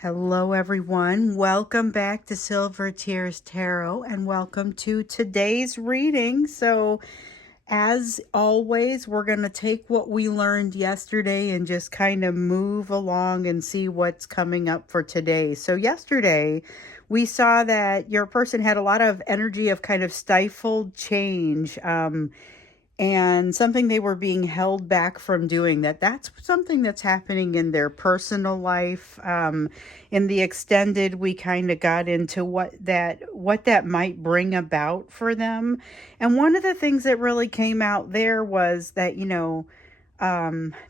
Hello, everyone. Welcome back to Silver Tears Tarot and welcome to today's reading. So, as always, we're going to take what we learned yesterday and just kind of move along and see what's coming up for today. So, yesterday, we saw that your person had a lot of energy of kind of stifled change. And something they were being held back from doing, that's something that's happening in their personal life. In the extended, we kind of got into what that might bring about for them. And one of the things that really came out there was that,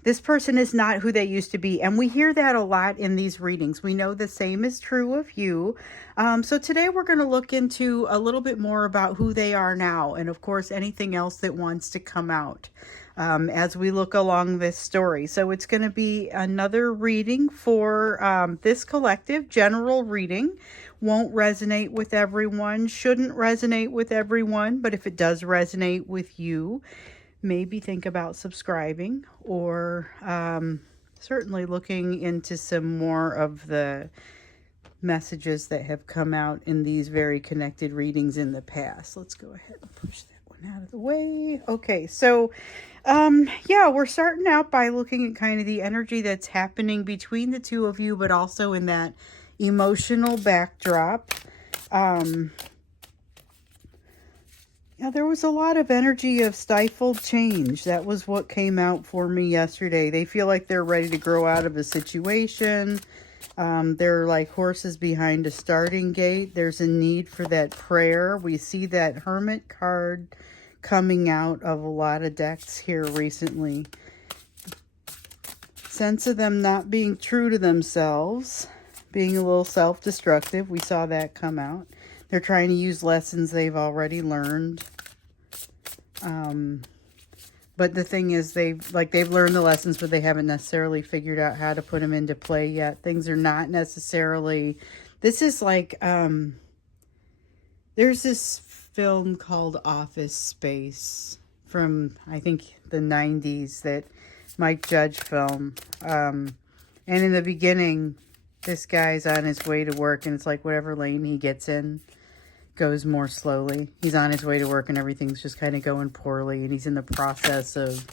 this person is not who they used to be. And we hear that a lot in these readings. We know the same is true of you. So today we're going to look into a little bit more about who they are now. And of course, anything else that wants to come out as we look along this story. So it's going to be another reading for this collective, general reading. Won't resonate with everyone, shouldn't resonate with everyone. But if it does resonate with you, maybe think about subscribing or certainly looking into some more of the messages that have come out in these very connected readings in the past. Let's go ahead and push that one out of the way. Okay, so we're starting out by looking at kind of the energy that's happening between the two of you, but also in that emotional backdrop. There was a lot of energy of stifled change. That was what came out for me yesterday. They feel like they're ready to grow out of a situation. They're like horses behind a starting gate. There's a need for that prayer. We see that Hermit card coming out of a lot of decks here recently. Sense of them not being true to themselves, being a little self-destructive. We saw that come out. They're trying to use lessons they've already learned. But the thing is, they've learned the lessons, but they haven't necessarily figured out how to put them into play yet. Things are not necessarily... This is like... there's this film called Office Space from, I think, the 90s, that Mike Judge film. And in the beginning, this guy's on his way to work, and it's like whatever lane he gets in goes more slowly. He's on his way to work and everything's just kind of going poorly, and he's in the process of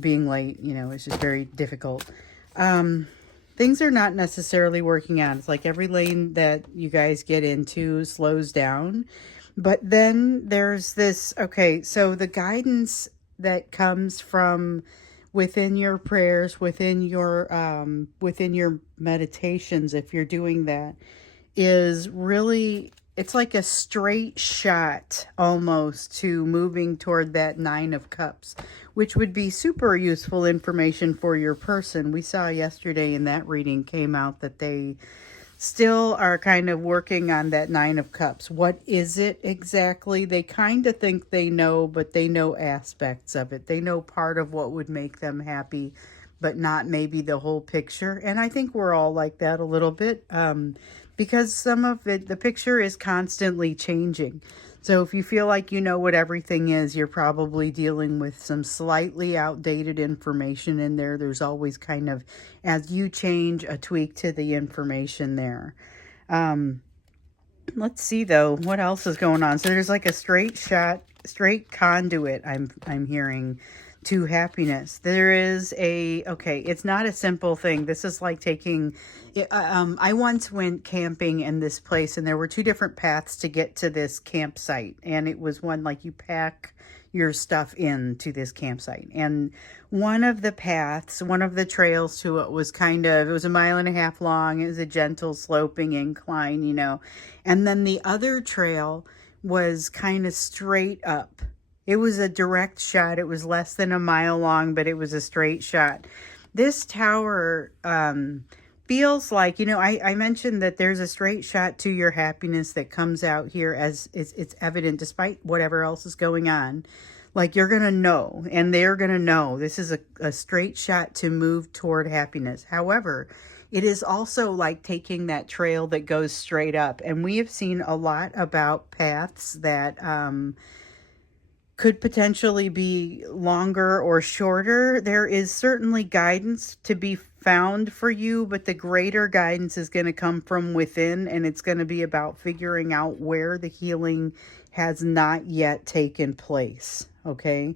being late. It's just very difficult. Things are not necessarily working out. It's like every lane that you guys get into slows down. But then there's this, okay, so the guidance that comes from within your prayers, within your meditations, if you're doing that, is really... It's like a straight shot almost to moving toward that 9 of Cups, which would be super useful information for your person. We saw yesterday in that reading came out that they still are kind of working on that 9 of Cups. What is it exactly? They kind of think they know, but they know aspects of it. They know part of what would make them happy, but not maybe the whole picture. And I think we're all like that a little bit. Because some of it, the picture is constantly changing. So if you feel like you know what everything is, you're probably dealing with some slightly outdated information in there. There's always kind of, as you change, a tweak to the information there. Let's see though, what else is going on? So there's like a straight shot, straight conduit I'm hearing to happiness. There is okay, it's not a simple thing. This is like taking... I once went camping in this place, and there were 2 different paths to get to this campsite. And it was one, like, you pack your stuff into this campsite. And one of the paths, one of the trails to it was it was 1.5 miles long. It was a gentle sloping incline, And then the other trail was kind of straight up. It was a direct shot. It was less than 1 mile long, but it was a straight shot. This tower feels like, I mentioned that there's a straight shot to your happiness that comes out here as it's evident despite whatever else is going on. Like, you're going to know, and they're going to know this is a straight shot to move toward happiness. However, it is also like taking that trail that goes straight up. And we have seen a lot about paths that could potentially be longer or shorter. There is certainly guidance to be found for you, but the greater guidance is going to come from within, and it's going to be about figuring out where the healing has not yet taken place. Okay.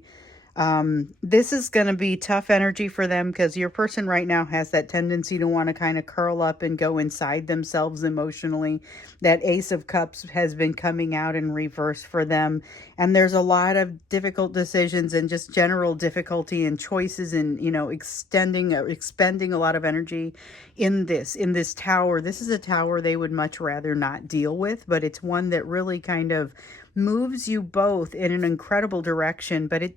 This is going to be tough energy for them because your person right now has that tendency to want to kind of curl up and go inside themselves emotionally. That Ace of Cups has been coming out in reverse for them. And there's a lot of difficult decisions and just general difficulty and choices and, expending a lot of energy in this tower. This is a tower they would much rather not deal with, but it's one that really kind of moves you both in an incredible direction, but it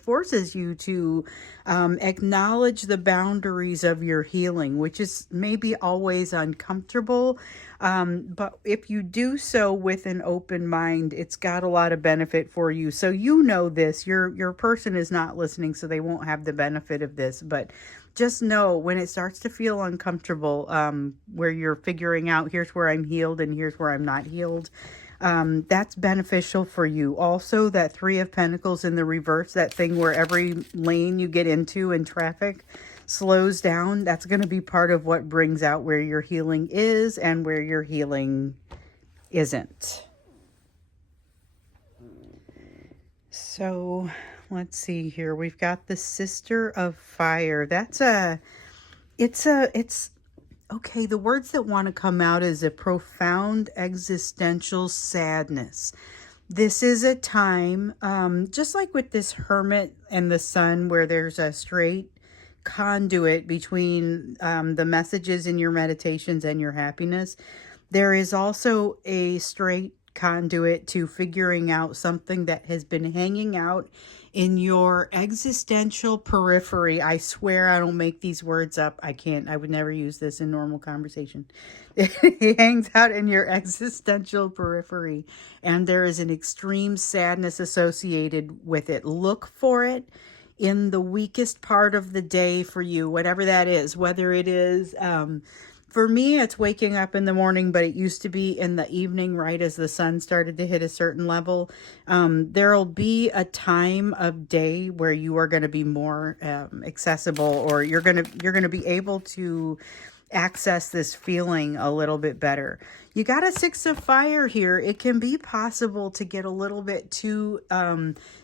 forces you to acknowledge the boundaries of your healing, which is maybe always uncomfortable. But if you do so with an open mind, it's got a lot of benefit for you. So this, your person is not listening, so they won't have the benefit of this, but just know when it starts to feel uncomfortable, where you're figuring out, here's where I'm healed and here's where I'm not healed. That's beneficial for you. Also, that Three of Pentacles in the reverse, that thing where every lane you get into in traffic slows down, that's going to be part of what brings out where your healing is and where your healing isn't. So let's see here. We've got the Sister of Fire. Okay, the words that want to come out is a profound existential sadness. This is a time, just like with this Hermit and the Sun, where there's a straight conduit between the messages in your meditations and your happiness. There is also a straight conduit to figuring out something that has been hanging out in your existential periphery. I swear I don't make these words up. I would never use this in normal conversation. It hangs out in your existential periphery, and there is an extreme sadness associated with it. Look for it in the weakest part of the day for you, whatever that is, whether it is, for me, it's waking up in the morning, but it used to be in the evening, right as the sun started to hit a certain level. There'll be a time of day where you are going to be more accessible, or you're going to be able to access this feeling a little bit better. You got a Six of Fire here. It can be possible to get a little bit too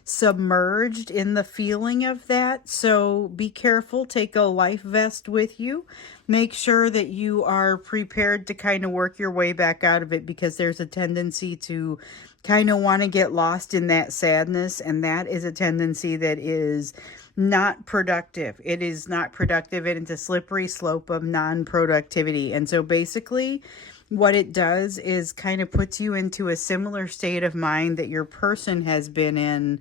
submerged in the feeling of that. So be careful. Take a life vest with you. Make sure that you are prepared to kind of work your way back out of it, because there's a tendency to kind of want to get lost in that sadness. And that is a tendency that is not productive. It is not productive. It's a slippery slope of non-productivity. And so basically what it does is kind of puts you into a similar state of mind that your person has been in,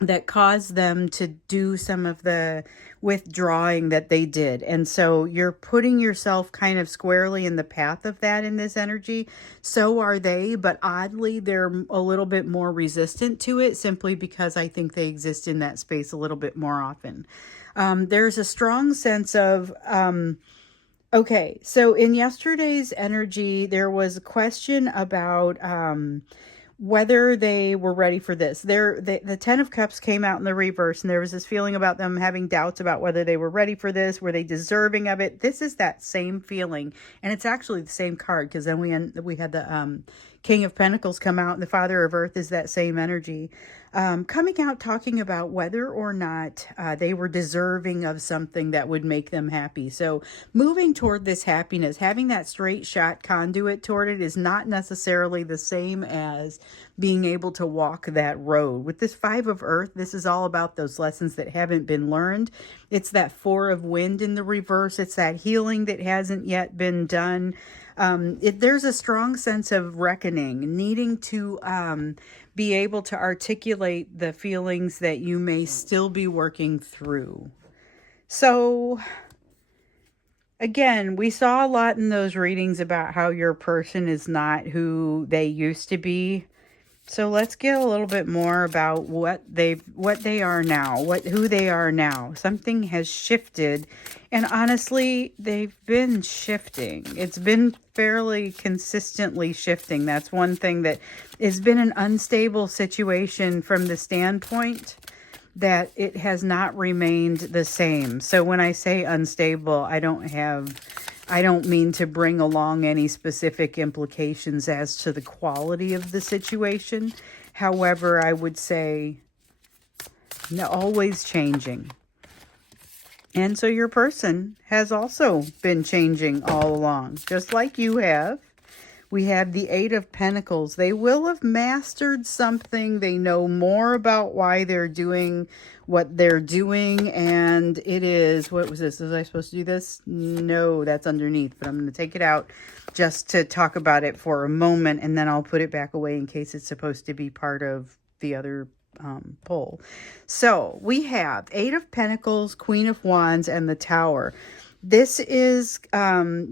that caused them to do some of the withdrawing that they did. And so you're putting yourself kind of squarely in the path of that in this energy. So are they, but oddly, they're a little bit more resistant to it, simply because I think they exist in that space a little bit more often. There's a strong sense of, okay, so in yesterday's energy, there was a question about, whether they were ready for this. The Ten of Cups came out in the reverse, and there was this feeling about them having doubts about whether they were ready for this. Were they deserving of it? This is that same feeling, and it's actually the same card, because then we had the King of Pentacles come out, and the Father of Earth is that same energy. Coming out talking about whether or not they were deserving of something that would make them happy. So moving toward this happiness, having that straight shot conduit toward it, is not necessarily the same as being able to walk that road. With this Five of Earth, this is all about those lessons that haven't been learned. It's that Four of Wind in the reverse. It's that healing that hasn't yet been done. There's a strong sense of reckoning, needing to be able to articulate the feelings that you may still be working through. So again, we saw a lot in those readings about how your person is not who they used to be. So let's get a little bit more about what they are now, who they are now. Something has shifted, and honestly, they've been shifting. It's been fairly consistently shifting. That's one thing that has been an unstable situation from the standpoint that it has not remained the same. So when I say unstable, I don't mean to bring along any specific implications as to the quality of the situation. However, I would say always changing. And so your person has also been changing all along, just like you have. We have the Eight of Pentacles. They will have mastered something. They know more about why they're doing what they're doing. And it is, what was this? Was I supposed to do this? No, that's underneath. But I'm going to take it out just to talk about it for a moment. And then I'll put it back away in case it's supposed to be part of the other pull. So we have Eight of Pentacles, Queen of Wands, and the Tower. This is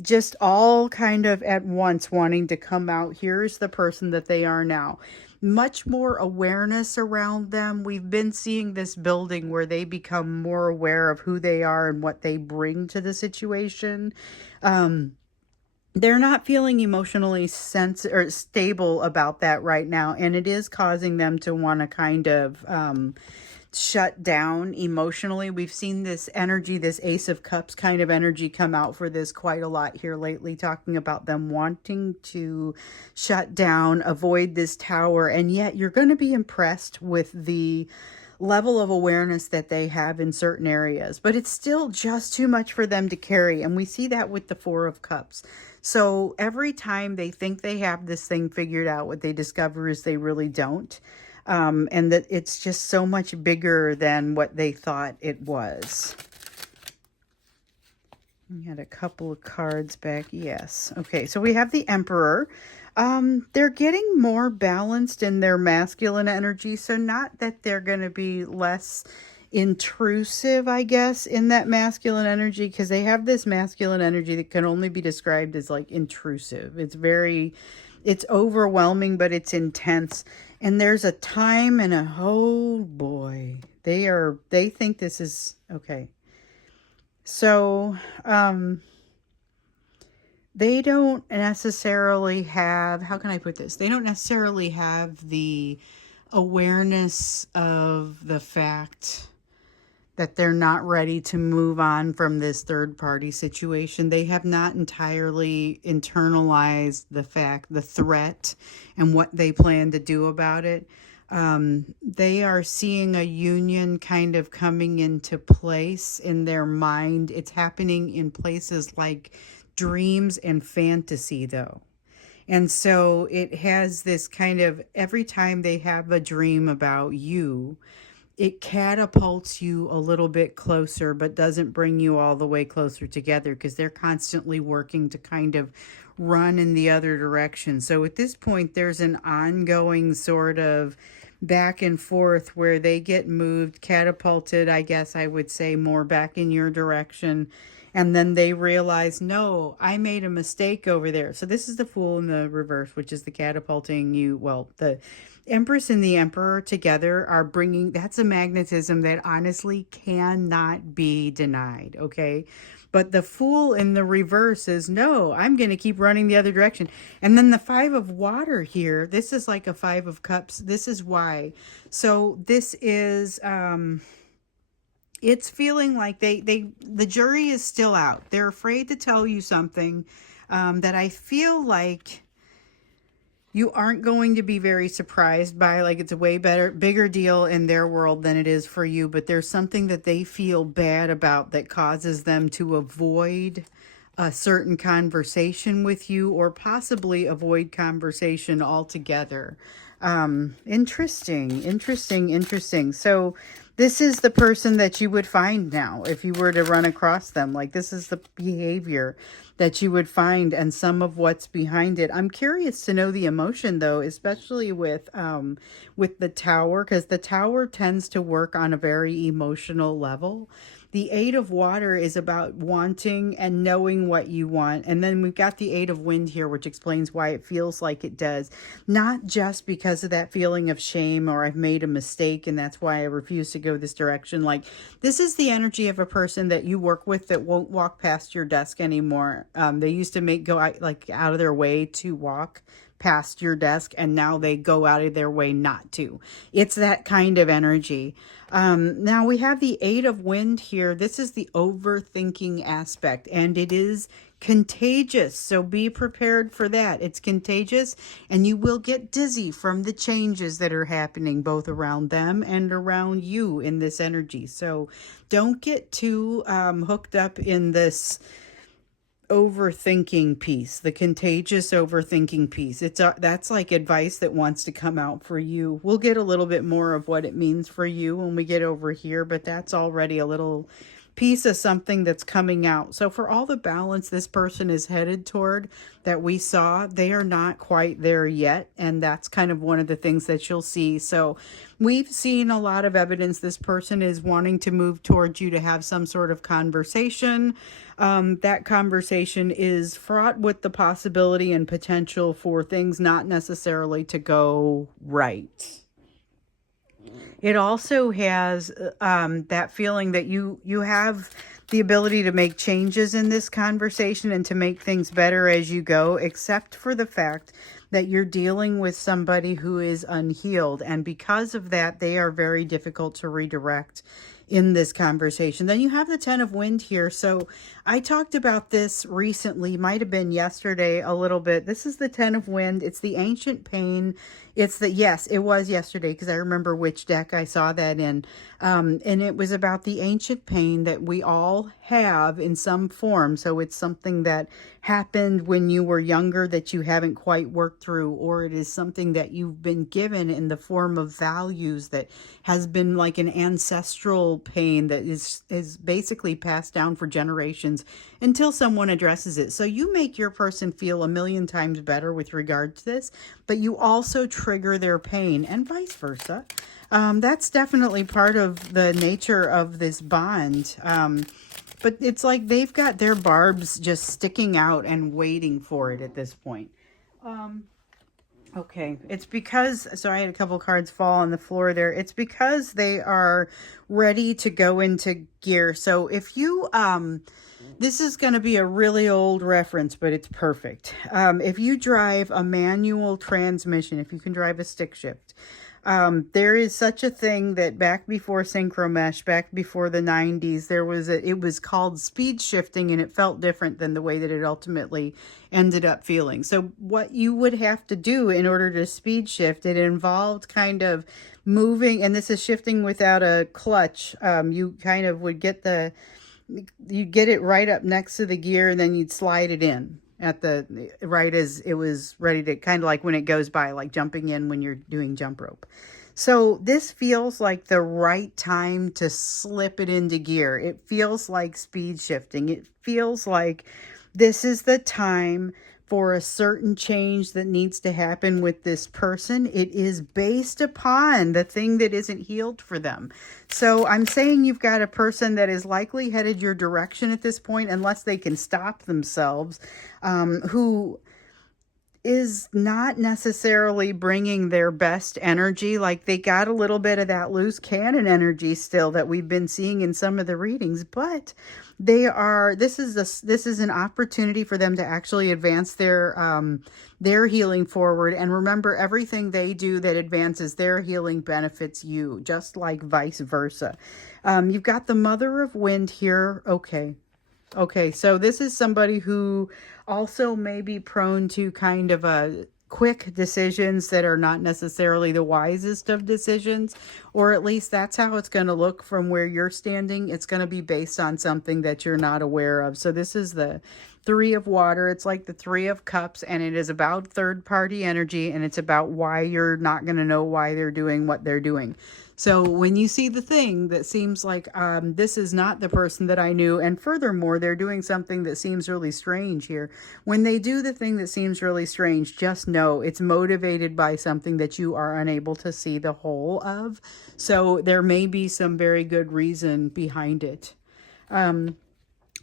just all kind of at once wanting to come out. Here's the person that they are now. Much more awareness around them. We've been seeing this building where they become more aware of who they are and what they bring to the situation. They're not feeling emotionally stable about that right now. And it is causing them to want to kind of shut down emotionally. We've seen this energy, this Ace of Cups kind of energy come out for this quite a lot here lately, talking about them wanting to shut down, avoid this tower. And yet you're going to be impressed with the level of awareness that they have in certain areas, but it's still just too much for them to carry. And we see that with the Four of Cups. So every time they think they have this thing figured out, what they discover is they really don't. And that it's just so much bigger than what they thought it was. We had a couple of cards back. Yes. Okay, so we have the Emperor. They're getting more balanced in their masculine energy. So not that they're going to be less intrusive, I guess, in that masculine energy, because they have this masculine energy that can only be described as like intrusive. It's overwhelming, but it's intense. And there's a time and oh boy, they think this is okay. So, they don't necessarily have, how can I put this? They don't necessarily have the awareness of the fact that they're not ready to move on from this third party situation. They have not entirely internalized the threat and what they plan to do about it. They are seeing a union kind of coming into place in their mind. It's happening in places like dreams and fantasy, though. And so it has this kind of, every time they have a dream about you, it catapults you a little bit closer, but doesn't bring you all the way closer together, because they're constantly working to kind of run in the other direction. So at this point, there's an ongoing sort of back and forth where they get moved, catapulted, I guess I would say, more back in your direction. And then they realize, no, I made a mistake over there. So this is the Fool in the reverse, which is the catapulting you. Well, the Empress and the Emperor together are bringing, that's a magnetism that honestly cannot be denied, okay? But the Fool in the reverse is, no, I'm going to keep running the other direction. And then the Five of Water here, this is like a Five of Cups. This is why. So this is, it's feeling like the jury is still out. They're afraid to tell you something that I feel like you aren't going to be very surprised by. Like, it's a way bigger deal in their world than it is for you, but there's something that they feel bad about that causes them to avoid a certain conversation with you, or possibly avoid conversation altogether. Interesting. So this is the person that you would find now if you were to run across them. Like, this is the behavior that you would find and some of what's behind it. I'm curious to know the emotion, though, especially with the Tower, because the Tower tends to work on a very emotional level. The Eight of Water is about wanting and knowing what you want. And then we've got the Eight of Wind here, which explains why it feels like it does. Not just because of that feeling of shame or I've made a mistake and that's why I refuse to go this direction. Like, this is the energy of a person that you work with that won't walk past your desk anymore. They used to go out of their way to walk past your desk, and now they go out of their way not to. It's that kind of energy. Now we have the Eight of Wind here. This is the overthinking aspect, and it is contagious. So be prepared for that. It's contagious, and you will get dizzy from the changes that are happening both around them and around you in this energy. So don't get too hooked up in this overthinking piece, the contagious overthinking piece. That's like advice that wants to come out for you. We'll get a little bit more of what it means for you when we get over here, but that's already a little piece of something that's coming out. So for all the balance this person is headed toward that we saw, they are not quite there yet, and that's kind of one of the things that you'll see. So we've seen a lot of evidence this person is wanting to move towards you to have some sort of conversation. That conversation is fraught with the possibility and potential for things not necessarily to go right. It also has that feeling that you have the ability to make changes in this conversation and to make things better as you go, except for the fact that you're dealing with somebody who is unhealed. And because of that, they are very difficult to redirect in this conversation. Then you have the Ten of Wind here. So I talked about this recently, might have been yesterday a little bit. This is the Ten of Wind. It's the ancient pain. Yes, it was yesterday because I remember which deck I saw that in. And it was about the ancient pain that we all have in some form. So it's something that happened when you were younger that you haven't quite worked through, or it is something that you've been given in the form of values that has been like an ancestral pain that is basically passed down for generations until someone addresses it. So you make your person feel a million times better with regard to this, but you also trigger their pain and vice versa. That's definitely part of the nature of this bond. But it's like they've got their barbs just sticking out and waiting for it at this point. Okay, it's because, so I had a couple cards fall on the floor there. It's because they are ready to go into gear. So if you, this is going to be a really old reference, but it's perfect. If you drive a manual transmission, if you can drive a stick shift, there is such a thing that back before synchromesh, back before the 90s, it was called speed shifting, and it felt different than the way that it ultimately ended up feeling. So what you would have to do in order to speed shift, it involved kind of moving, and this is shifting without a clutch. You kind of would you'd get it right up next to the gear, and then you'd slide it in at the right as it was ready to, kind of like when it goes by, like jumping in when you're doing jump rope. So this feels like the right time to slip it into gear. It feels like speed shifting. It feels like this is the time for a certain change that needs to happen with this person. It is based upon the thing that isn't healed for them. So I'm saying you've got a person that is likely headed your direction at this point, unless they can stop themselves, who is not necessarily bringing their best energy. Like, they got a little bit of that loose cannon energy still that we've been seeing in some of the readings, but this is an opportunity for them to actually advance their healing forward. And remember, everything they do that advances their healing benefits you, just like vice versa. You've got the Mother of Wind here. Okay, so this is somebody who also may be prone to kind of quick decisions that are not necessarily the wisest of decisions, or at least that's how it's going to look from where you're standing. It's going to be based on something that you're not aware of. So this is the Three of Water. It's like the Three of Cups, and it is about third-party energy, and it's about why you're not going to know why they're doing what they're doing. So when you see the thing that seems like this is not the person that I knew, and furthermore, they're doing something that seems really strange here. When they do the thing that seems really strange, just know it's motivated by something that you are unable to see the whole of. So there may be some very good reason behind it.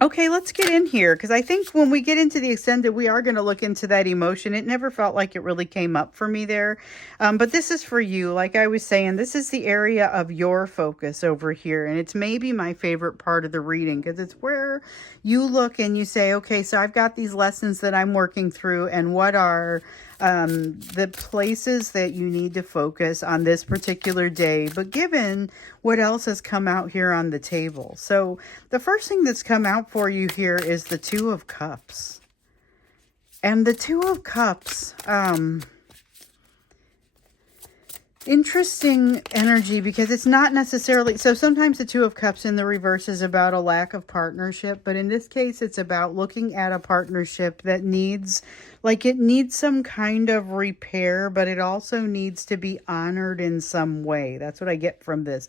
Okay, let's get in here because I think when we get into the extended, we are going to look into that emotion. It never felt like it really came up for me there. But this is for you. Like I was saying, this is the area of your focus over here. And it's maybe my favorite part of the reading because it's where you look and you say, okay, so I've got these lessons that I'm working through, and what are the places that you need to focus on this particular day, but given what else has come out here on the table. So the first thing that's come out for you here is the Two of Cups. And the Two of Cups, interesting energy because it's not necessarily, so sometimes the Two of Cups in the reverse is about a lack of partnership, but in this case it's about looking at a partnership that needs, like it needs some kind of repair, but it also needs to be honored in some way. That's what I get from this.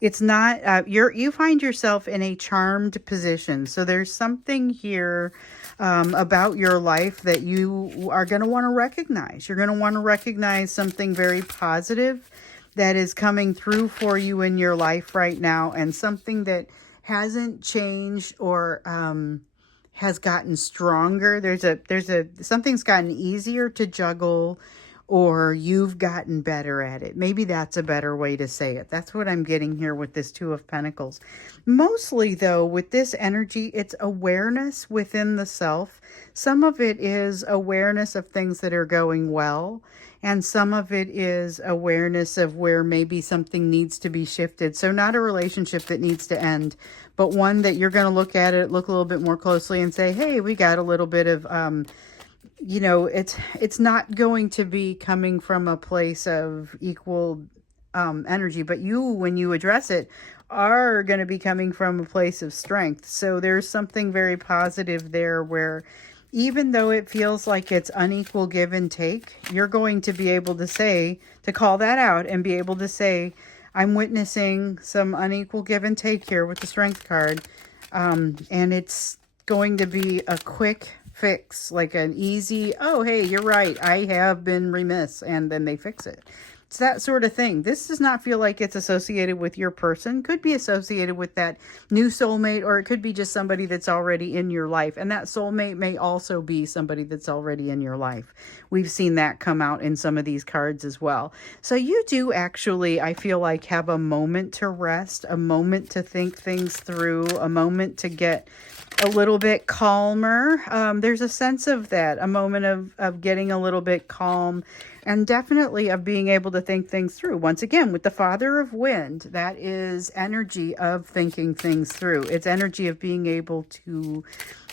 It's not, you find yourself in a charmed position. So there's something here about your life that you are going to want to recognize. You're going to want to recognize something very positive that is coming through for you in your life right now, and something that hasn't changed or has gotten stronger. Something's gotten easier to juggle, or you've gotten better at it. Maybe that's a better way to say it. That's what I'm getting here with this Two of Pentacles. Mostly, though, with this energy, it's awareness within the self. Some of it is awareness of things that are going well, and some of it is awareness of where maybe something needs to be shifted. So not a relationship that needs to end, but one that you're going to look at it, look a little bit more closely and say, hey, we got a little bit of it's not going to be coming from a place of equal energy, but you, when you address it, are going to be coming from a place of strength. So there's something very positive there where even though it feels like it's unequal give and take, you're going to be able to call that out and be able to say, I'm witnessing some unequal give and take here with the Strength card. And it's going to be a quick fix, like an easy, oh, hey, you're right, I have been remiss, and then they fix it. It's that sort of thing. This does not feel like it's associated with your person. Could be associated with that new soulmate, or it could be just somebody that's already in your life. And that soulmate may also be somebody that's already in your life. We've seen that come out in some of these cards as well. So you do actually, I feel like, have a moment to rest, a moment to think things through, a moment to get a little bit calmer. There's a sense of that, a moment of getting a little bit calm, and definitely of being able to think things through. Once again, with the Father of Wind, that is energy of thinking things through. It's energy of being able to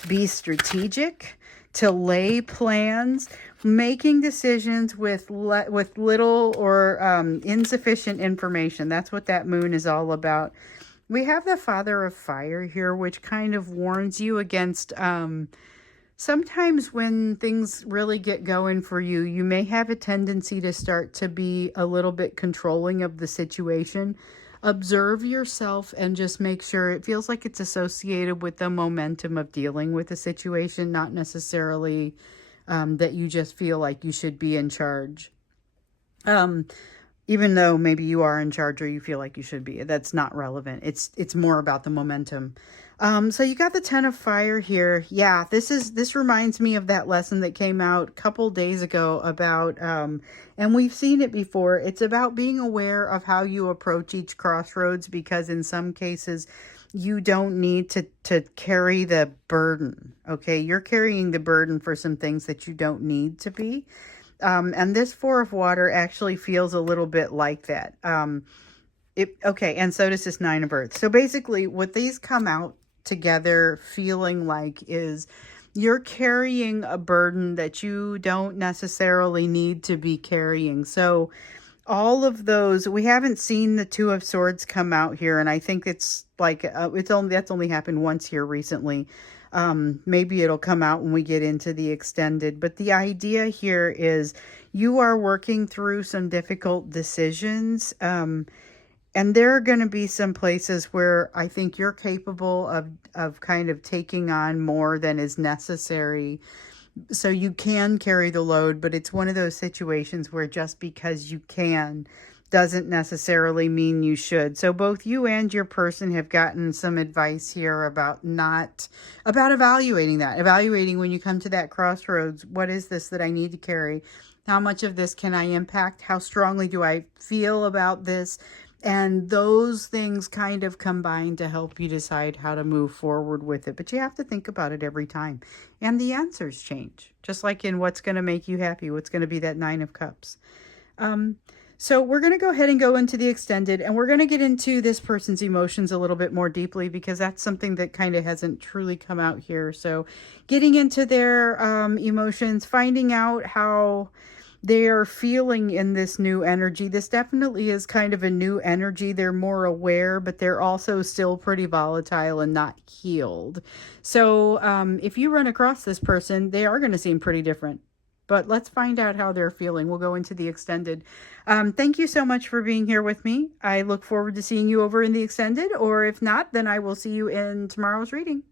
be strategic, to lay plans, making decisions with little or insufficient information. That's what that moon is all about. We have the Father of Fire here, which kind of warns you against sometimes when things really get going for you, you may have a tendency to start to be a little bit controlling of the situation. Observe yourself and just make sure it feels like it's associated with the momentum of dealing with the situation, not necessarily that you just feel like you should be in charge. Even though maybe you are in charge or you feel like you should be. That's not relevant. It's more about the momentum. So you got the Ten of Fire here. Yeah, this reminds me of that lesson that came out a couple days ago about, and we've seen it before. It's about being aware of how you approach each crossroads, because in some cases you don't need to carry the burden. Okay, you're carrying the burden for some things that you don't need to be. And this Four of Water actually feels a little bit like that. Okay, and so does this Nine of Earth. So basically what these come out together feeling like is you're carrying a burden that you don't necessarily need to be carrying. So all of those, we haven't seen the Two of Swords come out here, and I think it's like that's only happened once here recently. Maybe it'll come out when we get into the extended, but the idea here is you are working through some difficult decisions, and there are going to be some places where I think you're capable of kind of taking on more than is necessary. So you can carry the load, but it's one of those situations where just because you can doesn't necessarily mean you should. So both you and your person have gotten some advice here about evaluating when you come to that crossroads. What is this that I need to carry? How much of this can I impact? How strongly do I feel about this? And those things kind of combine to help you decide how to move forward with it. But you have to think about it every time. And the answers change, just like in what's going to make you happy, what's going to be that Nine of Cups. So we're going to go ahead and go into the extended, and we're going to get into this person's emotions a little bit more deeply, because that's something that kind of hasn't truly come out here. So getting into their emotions, finding out how they are feeling in this new energy. This definitely is kind of a new energy. They're more aware, but they're also still pretty volatile and not healed. So if you run across this person, they are going to seem pretty different. But let's find out how they're feeling. We'll go into the extended. Thank you so much for being here with me. I look forward to seeing you over in the extended, or if not, then I will see you in tomorrow's reading.